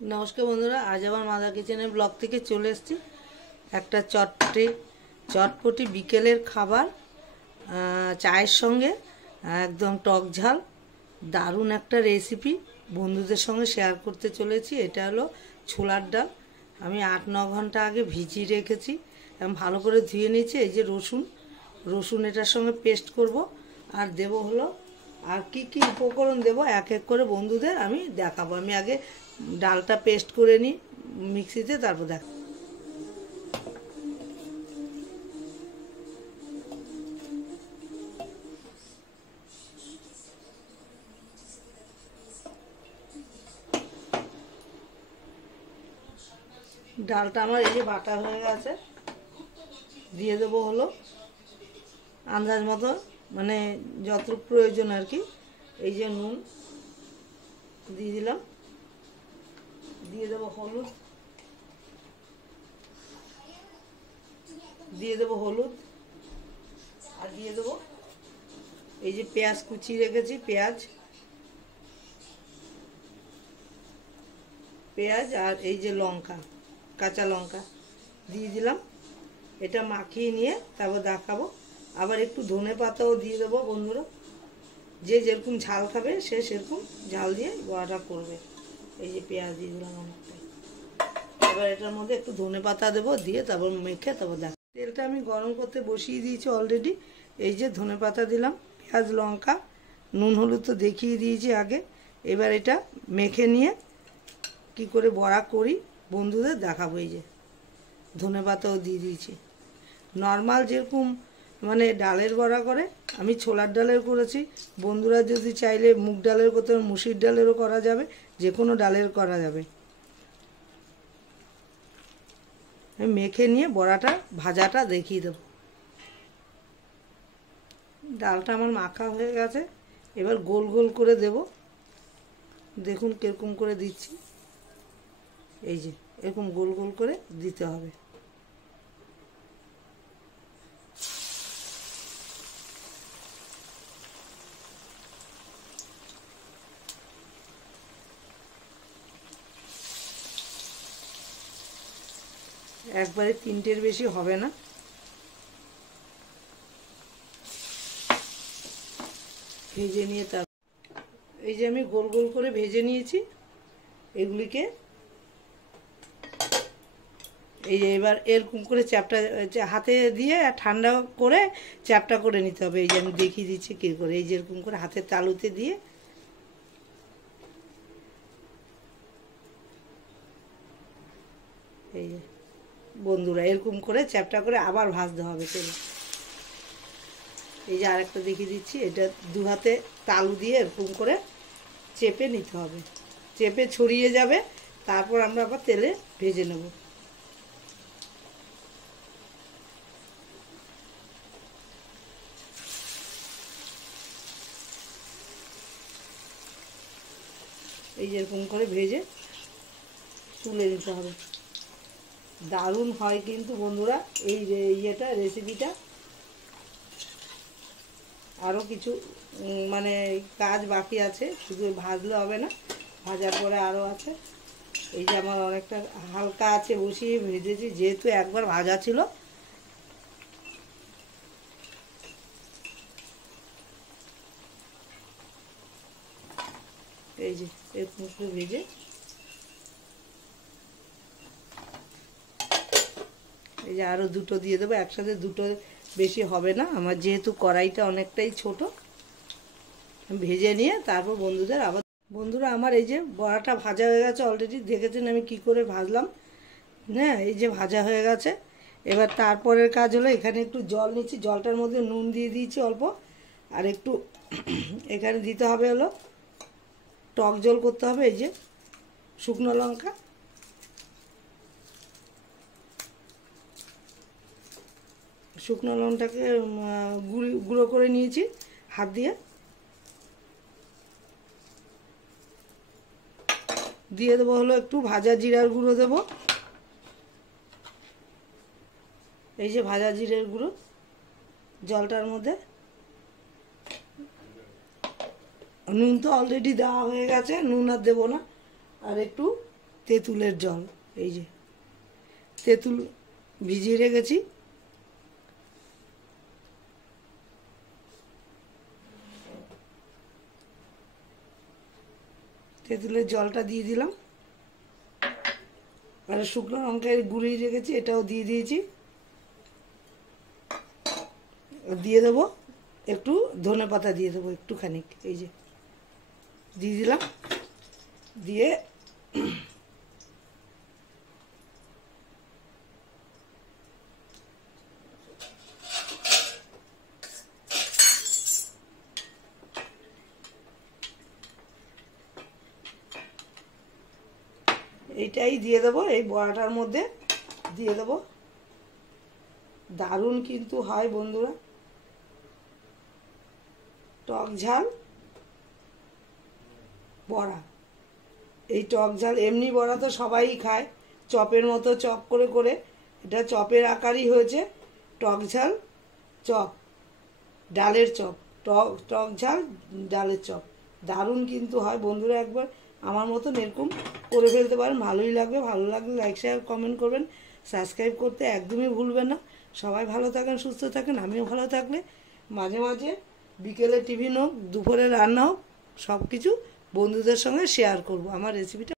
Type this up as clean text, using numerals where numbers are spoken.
नमस्कार बंधुरा आज आबार मादा किचेन ब्लग থেকে চলে এসেছি একটা চটপটি বিকেলের খাবার চায়ের সঙ্গে একদম টক ঝাল দারুণ একটা রেসিপি বন্ধুদের সঙ্গে শেয়ার করতে চলেছি। এটা হলো ছোলার ডাল। আমি 8-9 ঘন্টা আগে ভিজিয়ে রেখেছি এবং ভালো করে ধুয়ে নিয়েছি। এই যে রসুন এটার সঙ্গে পেস্ট করব আর দেব হলো আর কি কি উপকরণ দেব এক এক করে বন্ধুদের আমি দেখাবো। আমি আগে ডালটা পেস্ট করে নিই মিক্সিতে, তারপর দেখ ডালটা আমার এই যে বাটা হয়ে গেছে। দিয়ে দেবো হলো আন্দাজ মতো, মানে যতটুকু প্রয়োজন আর কি। এই যে নুন দিয়ে দিলাম, দিয়ে দেবো হলুদ, আর দিয়ে দেবো এই যে পেঁয়াজ কুচি রেখেছি, পেঁয়াজ আর এই যে লঙ্কা, কাঁচা লঙ্কা দিয়ে দিলাম। এটা মাখিয়ে নিয়ে তারপর দেখাবো। আবার একটু ধনে পাতাও দিয়ে দেবো বন্ধুরা, যে যেরকম ঝাল খাবে সে সেরকম ঝাল দিয়ে বড়াটা করবে। এই যে পেঁয়াজ দিয়ে দিলাম অনেকটাই। এবার এটার মধ্যে একটু ধনে পাতা দেবো, দিয়ে তারপর মেখে তারপর দেখ। তেলটা আমি গরম করতে বসিয়ে দিয়েছি অলরেডি। এই যে ধনে পাতা দিলাম, পেঁয়াজ লঙ্কা, নুন হলুদ তো দেখিয়ে দিয়েছি আগে। এবার এটা মেখে নিয়ে কি করে বড়া করি বন্ধুদের দেখাবো। এই যে ধনে পাতাও দিয়ে দিয়েছি। নর্মাল যেরকম মানে ডালের বড়া করে আমি ছোলার ডালের করেছি। বন্ধুরা যদি চাইলে মুগ ডালের করতে মুসুর ডালেরও করা যাবে, যে কোনো ডালের করা যাবে। আমি মেখে নিয়ে বড়াটা ভাজাটা দেখিয়ে দেবো। ডালটা আমার মাখা হয়ে গেছে। এবার গোল গোল করে দেব। দেখুন কিরকম করে দিচ্ছি। এই যে এরকম গোল গোল করে দিতে হবে। একবারে 3টের বেশি হবে না। ভেজে নিয়ে তার এই যে আমি গোল গোল করে ভেজে নিয়েছি। এগুলিকে এই যে এবার এরকম করে চ্যাপটা হাতে দিয়ে ঠান্ডা করে চ্যাপটা করে নিতে হবে। এই যে আমি দেখিয়ে দিচ্ছি কী করে। এই যে এরকম করে হাতের তালুতে দিয়ে এই যে বন্ধুরা এরকম করে চ্যাপটা করে আবার ভাজতে হবে তেলে। এই যে আরেকটা দেখিয়ে দিচ্ছি। এটা দু হাতে তালু দিয়ে এরকম করে চেপে নিতে হবে, চেপে ছড়িয়ে যাবে। তারপর আমরা আবার তেলে ভেজে নেব। এই যে এরকম করে ভেজে তুলে নিতে হবে। দারুণ হয় কিন্তু বন্ধুরা এই ইয়েটা রেসিপিটা। আরও কিছু মানে কাজ বাকি আছে, শুধু ভাজলে হবে না, ভাজার পরে আরও আছে। এই যে আমার অনেকটা হালকা আছে বসিয়ে ভেজেছি, যেহেতু একবার ভাজা ছিল। এই যে এরকম করে ভেজে এই যে আরও দুটো দিয়ে দেবো। একসাথে দুটো বেশি হবে না আমার, যেহেতু কড়াইটা অনেকটাই ছোট। ভেজে নিয়ে তারপর বন্ধুদের আবার। বন্ধুরা আমার এই যে বড়াটা ভাজা হয়ে গেছে অলরেডি, দেখেছেন আমি কি করে ভাজলাম। হ্যাঁ এই যে ভাজা হয়ে গেছে। এবার তারপরের কাজ হলো এখানে একটু জল নিচ্ছি, জলটার মধ্যে নুন দিয়ে দিয়েছি অল্প, আর একটু এখানে দিতে হবে হলো টক জল করতে হবে। এই যে শুকনো লঙ্কা, শুকনো লঙ্কাটাকে গুঁড়ো করে নিয়েছি হাত দিয়ে। দিয়ে দেবো হলো একটু ভাজা জিরার গুঁড়ো দেবো। এই যে ভাজা জিরের গুঁড়ো জলটার মধ্যে। নুন তো অলরেডি দেওয়া হয়ে গেছে, নুন আর দেবো না। আর একটু তেঁতুলের জল, এই যে তেঁতুল ভিজিয়ে রেখেছি, তেঁতুলের জলটা দিয়ে দিলাম। আর শুকনো লঙ্কা গুঁড়িয়ে রেখেছি, এটাও দিয়ে দিয়েছি। দিয়ে দেবো একটু ধনে পাতা, দিয়ে দেবো একটুখানি, এই যে দিয়ে দিলাম। দিয়ে এইটাই দিয়ে দেবো, এই বড়াটার মধ্যে দিয়ে দেবো। দারুণ কিন্তু হয় বন্ধুরা, টক ঝাল বড়া। এই টক ঝাল এমনি বড়া তো সবাই খায়, চপের মতো চপ করে করে, এটা চপের আকারই হয়েছে। টক ঝাল চপ, ডালের চপ, টক ঝাল ডালের চপ, দারুণ কিন্তু হয় বন্ধুরা। একবার আমার মতন এরকম করে ফেলতে পারেন, ভালোই লাগবে। ভালো লাগলে লাইক শেয়ার কমেন্ট করবেন, সাবস্ক্রাইব করতে একদমই ভুলবেন না। সবাই ভালো থাকেন, সুস্থ থাকেন, আমিও ভালো থাকলে মাঝে মাঝে বিকেলে টিফিন হোক, দুপুরে রান্না হোক, সব কিছু বন্ধুদের সঙ্গে শেয়ার করব আমার রেসিপিটা।